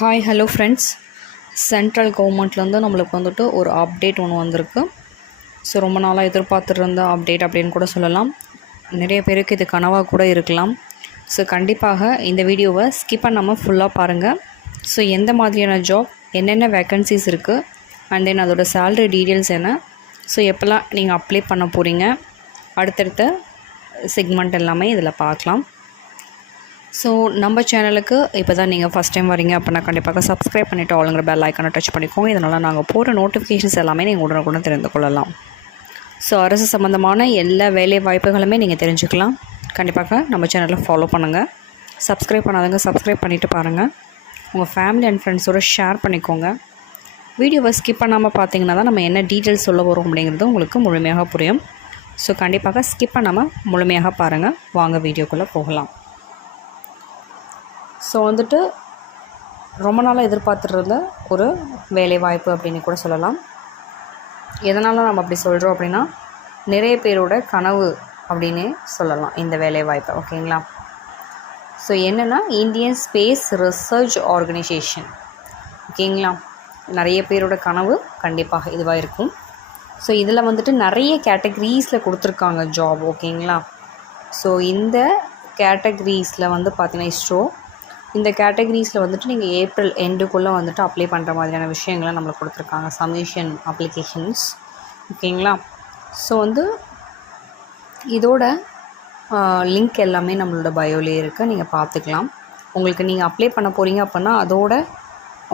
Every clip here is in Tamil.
Hi hello friends. சென்ட்ரல் கவர்மெண்ட்லேருந்து நம்மளுக்கு வந்துட்டு ஒரு அப்டேட் ஒன்று வந்திருக்கு. ஸோ ரொம்ப நாளாக எதிர்பார்த்துருந்த அப்டேட் அப்படின்னு கூட சொல்லலாம். நிறைய பேருக்கு இது கனவாக கூட இருக்கலாம். ஸோ கண்டிப்பாக இந்த வீடியோவை ஸ்கிப் பண்ணாமல் ஃபுல்லாக பாருங்கள். ஸோ எந்த மாதிரியான ஜாப், என்னென்ன வேக்கன்சிஸ் இருக்குது, அண்ட் தென் அதோட சேலரி டீட்டெயில்ஸ் என்ன, ஸோ எப்போல்லாம் நீங்கள் அப்ளை பண்ண போகிறீங்க, அடுத்தடுத்த செக்மெண்ட் எல்லாமே இதில் பார்க்கலாம். ஸோ நம்ம சேனலுக்கு இப்போ தான் நீங்கள் ஃபஸ்ட் டைம் வரீங்க அப்படின்னா கண்டிப்பாக சப்ஸ்கிரைப் பண்ணிவிட்டு ஆளுங்கிற பெல் ஐக்கானை டச் பண்ணிக்கோங்க. இதனால் நாங்கள் போகிற நோட்டிஃபிகேஷன்ஸ் எல்லாமே நீங்கள் உடனுக்குடன் தெரிந்து கொள்ளலாம். ஸோ அரசு சம்மந்தமான எல்லா வேலை வாய்ப்புகளுமே நீங்கள் தெரிஞ்சுக்கலாம். கண்டிப்பாக நம்ம சேனலில் ஃபாலோ பண்ணுங்கள். சப்ஸ்கிரைப் பண்ணாதவங்க சப்ஸ்கிரைப் பண்ணிவிட்டு பாருங்கள். உங்கள் ஃபேமிலி அண்ட் ஃப்ரெண்ட்ஸோடு ஷேர் பண்ணிக்கோங்க. வீடியோவை ஸ்கிப் பண்ணாமல் பார்த்தீங்கன்னா தான் நம்ம என்ன டீட்டெயில்ஸ் சொல்ல வரோம் அப்படிங்கிறது உங்களுக்கு முழுமையாக புரியும். ஸோ கண்டிப்பாக ஸ்கிப் பண்ணாமல் முழுமையாக பாருங்கள். வாங்க வீடியோக்குள்ளே போகலாம். ஸோ வந்துட்டு ரொம்ப நாளாக எதிர்பார்த்துருந்த ஒரு வேலைவாய்ப்பு அப்படின்னு கூட சொல்லலாம். எதனால் நம்ம அப்படி சொல்கிறோம் அப்படின்னா, நிறைய பேரோட கனவு அப்படின்னே சொல்லலாம் இந்த வேலைவாய்ப்பை. ஓகேங்களா? ஸோ என்னென்னா இந்தியன் ஸ்பேஸ் ரிசர்ச் ஆர்கனைசேஷன். ஓகேங்களா? நிறைய பேரோட கனவு கண்டிப்பாக இதுவாக இருக்கும். ஸோ இதில் வந்துட்டு நிறைய கேட்டகரிஸில் கொடுத்துருக்காங்க ஜாப். ஓகேங்களா? ஸோ இந்த கேட்டகரிஸில் வந்து பார்த்தீங்கன்னா இஸ்ரோ இந்த கேட்டகரிஸில் வந்துட்டு நீங்கள் ஏப்ரல் எண்டுக்குள்ளே வந்துட்டு அப்ளை பண்ணுற மாதிரியான விஷயங்களை நம்மளுக்கு கொடுத்துருக்காங்க. Submission applications. ஓகேங்களா? ஸோ வந்து இதோட லிங்க் எல்லாமே நம்மளோட பயோலே இருக்குது, நீங்கள் பார்த்துக்கலாம். உங்களுக்கு நீங்கள் அப்ளை பண்ண போகிறீங்க அப்படின்னா அதோட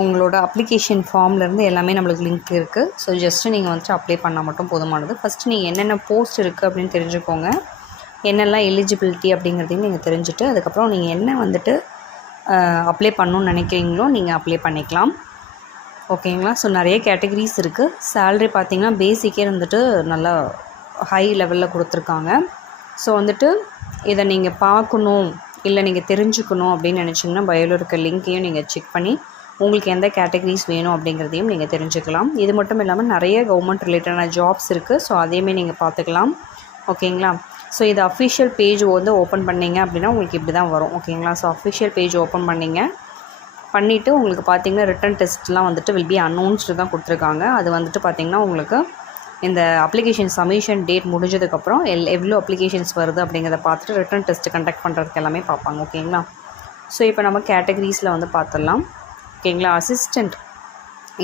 உங்களோட அப்ளிகேஷன் ஃபார்ம்லேருந்து எல்லாமே நம்மளுக்கு லிங்க் இருக்குது. ஸோ ஜஸ்ட்டு நீங்கள் வந்துட்டு அப்ளை பண்ணால் மட்டும் போதுமானது. ஃபஸ்ட்டு நீங்கள் என்னென்ன போஸ்ட் இருக்குது அப்படின்னு தெரிஞ்சுக்கோங்க. என்னெல்லாம் எலிஜிபிலிட்டி அப்படிங்கிறதையும் நீங்கள் தெரிஞ்சுட்டு அதுக்கப்புறம் நீங்கள் என்ன வந்துட்டு அப்ளை பண்ணணுன்னு நினைக்கிறீங்களோ நீங்கள் அப்ளை பண்ணிக்கலாம். ஓகேங்களா? ஸோ நிறைய கேட்டகரிஸ் இருக்குது. சேல்ரி பார்த்திங்கன்னா பேசிக்கே வந்துட்டு நல்லா ஹை லெவலில் கொடுத்துருக்காங்க. ஸோ வந்துட்டு இதை நீங்கள் பார்க்கணும் இல்லை நீங்கள் தெரிஞ்சுக்கணும் அப்படின்னு நினச்சிங்கன்னா பயோவில் இருக்க லிங்க்கையும் நீங்கள் செக் பண்ணி உங்களுக்கு எந்த கேட்டகரிஸ் வேணும் அப்படிங்கிறதையும் நீங்கள் தெரிஞ்சுக்கலாம். இது மட்டும் இல்லாமல் நிறைய கவர்மெண்ட் ரிலேட்டடான ஜாப்ஸ் இருக்குது. ஸோ அதையுமே நீங்கள் பார்த்துக்கலாம். ஓகேங்களா? ஸோ இது அஃபிஷியல் பேஜ் வந்து ஓப்பன் பண்ணிங்க அப்படின்னா உங்களுக்கு இப்படி தான் வரும். ஓகேங்களா? ஸோ அஃபிஷியல் பேஜ் ஓப்பன் பண்ணிவிட்டு உங்களுக்கு பார்த்திங்கன்னா ரிட்டன் டெஸ்ட்லாம் வந்துட்டு வில் பி அனௌன்ஸ்டு தான் கொடுத்துருக்காங்க. அது வந்துட்டு பார்த்திங்கன்னா உங்களுக்கு இந்த அப்ளிகேஷன் சப்மிஷன் டேட் முடிஞ்சதுக்கப்புறம் எவ்வளோ அப்ளிகேஷன்ஸ் வருது அப்படிங்கிறத பார்த்துட்டு ரிட்டன் டெஸ்ட் கண்டக்ட் பண்ணுறதுக்கு எல்லாமே பார்ப்பாங்க. ஓகேங்களா? ஸோ இப்போ நம்ம கேட்டகரிஸில் வந்து பார்த்துடலாம். ஓகேங்களா? அசிஸ்டண்ட்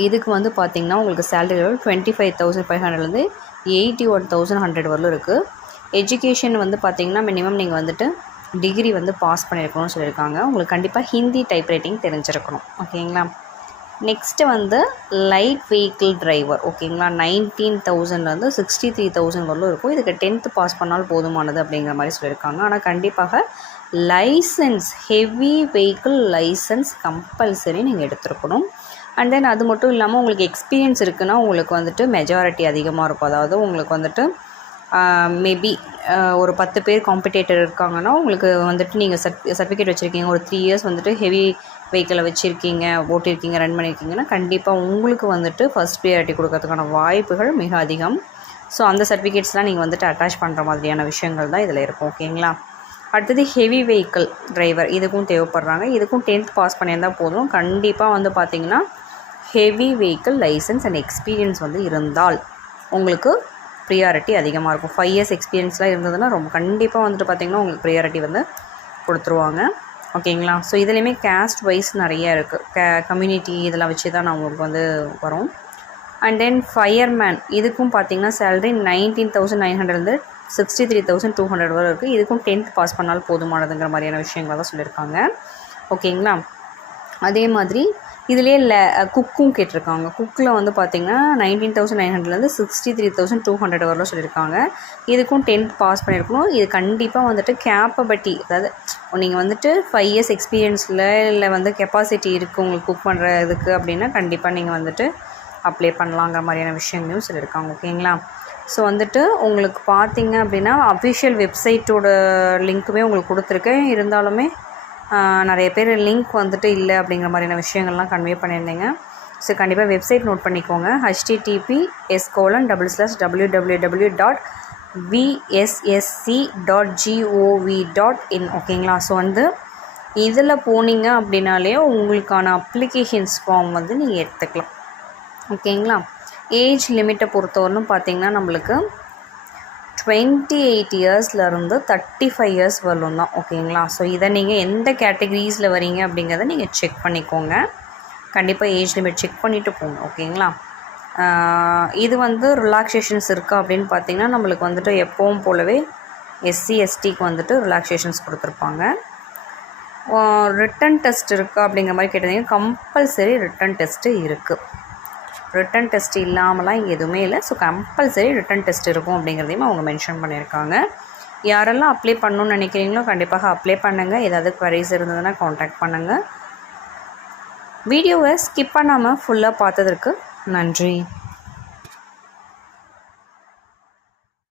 இதுக்கு வந்து பார்த்திங்கன்னா உங்களுக்கு சேலரி லெவல் 25,500லேருந்து 81,100 வரலும் இருக்குது. எஜுகேஷன் வந்து பார்த்திங்கன்னா மினிமம் நீங்கள் வந்துட்டு டிகிரி வந்து பாஸ் பண்ணியிருக்கணும்னு சொல்லியிருக்காங்க. உங்களுக்கு கண்டிப்பாக ஹிந்தி டைப் ரைட்டிங் தெரிஞ்சிருக்கணும். ஓகேங்களா? நெக்ஸ்ட்டு வந்து லைட் வெஹிக்கிள் டிரைவர். ஓகேங்களா? 19,000லேருந்து 63,000 வரலும் இருக்கும். இதுக்கு 10th பாஸ் பண்ணால் போதுமானது அப்படிங்கிற மாதிரி சொல்லியிருக்காங்க. ஆனால் கண்டிப்பாக license, heavy vehicle license compulsory நீங்கள் எடுத்துருக்கணும். அண்ட் தென் அது மட்டும் இல்லாமல் உங்களுக்கு எக்ஸ்பீரியன்ஸ் இருக்குன்னா உங்களுக்கு வந்துட்டு மெஜாரிட்டி அதிகமாக இருக்கும். அதாவது உங்களுக்கு வந்துட்டு மேபி ஒரு 10 பேர் காம்படிட்டர் இருக்காங்கன்னா உங்களுக்கு வந்துட்டு நீங்கள் சர்டிஃபிகேட் வச்சுருக்கீங்க, ஒரு 3 இயர்ஸ் வந்துட்டு ஹெவி வெஹிக்கிளை வச்சுருக்கீங்க, ஓட்டியிருக்கீங்க, ரன் பண்ணியிருக்கீங்கன்னா கண்டிப்பாக உங்களுக்கு வந்துட்டு ஃபஸ்ட் ப்ரியாரிட்டி கொடுக்கறதுக்கான வாய்ப்புகள் மிக அதிகம். ஸோ அந்த சர்டிஃபிகேட்ஸ்லாம் நீங்கள் வந்துட்டு அட்டாச் பண்ணுற மாதிரியான விஷயங்கள் தான் இதில் இருக்கும். ஓகேங்களா? அடுத்தது ஹெவி வெஹிக்கிள் டிரைவர், இதுக்கும் தேவைப்படுறாங்க. இதுக்கும் 10th பாஸ் பண்ணியிருந்தால் போதும். கண்டிப்பாக வந்து பார்த்திங்கன்னா heavy vehicle license and experience வந்து இருந்தால் உங்களுக்கு ப்ரியாரிட்டி அதிகமாக இருக்கும். 5 இயர்ஸ் எக்ஸ்பீரியன்ஸ்லாம் இருந்ததுன்னா ரொம்ப கண்டிப்பாக வந்துட்டு பார்த்திங்கன்னா உங்களுக்கு ப்ரியாரிட்டி வந்து கொடுத்துருவாங்க. ஓகேங்களா? ஸோ இதுலேயுமே கேஸ்ட் வைஸ் நிறைய இருக்குது. கம்யூனிட்டி இதெல்லாம் வச்சு தான் நான் உங்களுக்கு வந்து வரும். அண்ட் தென் ஃபயர்மேன் இதுக்கும் பார்த்திங்கன்னா சேலரி 19,900லேருந்து 63,200 வரை இருக்குது. இதுக்கும் 10th பாஸ் பண்ணால் போதுமானதுங்கிற மாதிரியான விஷயங்கள் தான் சொல்லியிருக்காங்க. ஓகேங்களா? அதே மாதிரி இதிலே குக்கும் கேட்டிருக்காங்க. குக்கில் வந்து பார்த்திங்கன்னா 19,900லேருந்து 63,200 வரலாம் சொல்லியிருக்காங்க. இதுக்கும் 10th பாஸ் பண்ணியிருக்கணும். இது கண்டிப்பாக வந்துட்டு கேப்பபிலிட்டி, அதாவது நீங்கள் வந்துட்டு 5 இயர்ஸ் எக்ஸ்பீரியன்ஸில் இல்லை வந்து கெப்பாசிட்டி இருக்குது உங்களுக்கு குக் பண்ணுறதுக்கு அப்படின்னா கண்டிப்பாக நீங்கள் வந்துட்டு அப்ளை பண்ணலாங்கிற மாதிரியான விஷயங்களையும் சொல்லியிருக்காங்க. ஓகேங்களா? ஸோ வந்துட்டு உங்களுக்கு பார்த்திங்க அப்படின்னா அஃபிஷியல் வெப்சைட்டோட லிங்க்குமே உங்களுக்கு கொடுத்துருக்கேன். இருந்தாலுமே நிறைய பேர் லிங்க் வந்துட்டு இல்லை அப்படிங்கிற மாதிரியான விஷயங்கள்லாம் கன்வே பண்ணியிருந்தீங்க. ஸோ கண்டிப்பாக வெப்சைட் நோட் பண்ணிக்கோங்க. https://www.vssc.gov.in. ஓகேங்களா? ஸோ வந்து இதில் போனீங்க அப்படின்னாலே உங்களுக்கான அப்ளிகேஷன்ஸ் ஃபார்ம் வந்து நீங்கள் எடுத்துக்கலாம். ஓகேங்களா? ஏஜ் லிமிட்டை பொறுத்தவரைக்கும் பார்த்திங்கன்னா நம்மளுக்கு 28 இயர்ஸ்லேருந்து 35 இயர்ஸ் வரலும் தான். ஓகேங்களா? ஸோ இதை நீங்கள் எந்த கேட்டகரிஸில் வரீங்க அப்படிங்கிறத நீங்கள் செக் பண்ணிக்கோங்க. கண்டிப்பாக ஏஜ் லிமிட் செக் பண்ணிவிட்டு போங்க. ஓகேங்களா? இது வந்து ரிலாக்ஸேஷன்ஸ் இருக்கா அப்படின்னு பார்த்திங்கன்னா நம்மளுக்கு வந்துட்டு எப்பவும் போலவே எஸ்சி எஸ்டிக்கு வந்துட்டு ரிலாக்ஸேஷன்ஸ் கொடுத்துருப்பாங்க. ரிட்டன் டெஸ்ட் இருக்கா அப்படிங்கிற மாதிரி கேட்டிங்கன்னா கம்பல்சரி ரிட்டன் டெஸ்ட்டு இருக்குது. ரிட்டன் டெஸ்ட் இல்லாமலாம் இங்கே எதுவுமே இல்லை. ஸோ கம்பல்சரி ரிட்டன் டெஸ்ட் இருக்கும் அப்படிங்கிறதையும் அவங்க மென்ஷன் பண்ணியிருக்காங்க. யாரெல்லாம் அப்ளை பண்ணணுன்னு நினைக்கிறீங்களோ கண்டிப்பாக அப்ளை பண்ணுங்கள். ஏதாவது குவரிஸ் இருந்ததுன்னா காண்டாக்ட் பண்ணுங்கள். வீடியோவை ஸ்கிப் பண்ணாமல் ஃபுல்லாக பார்த்ததற்கு நன்றி.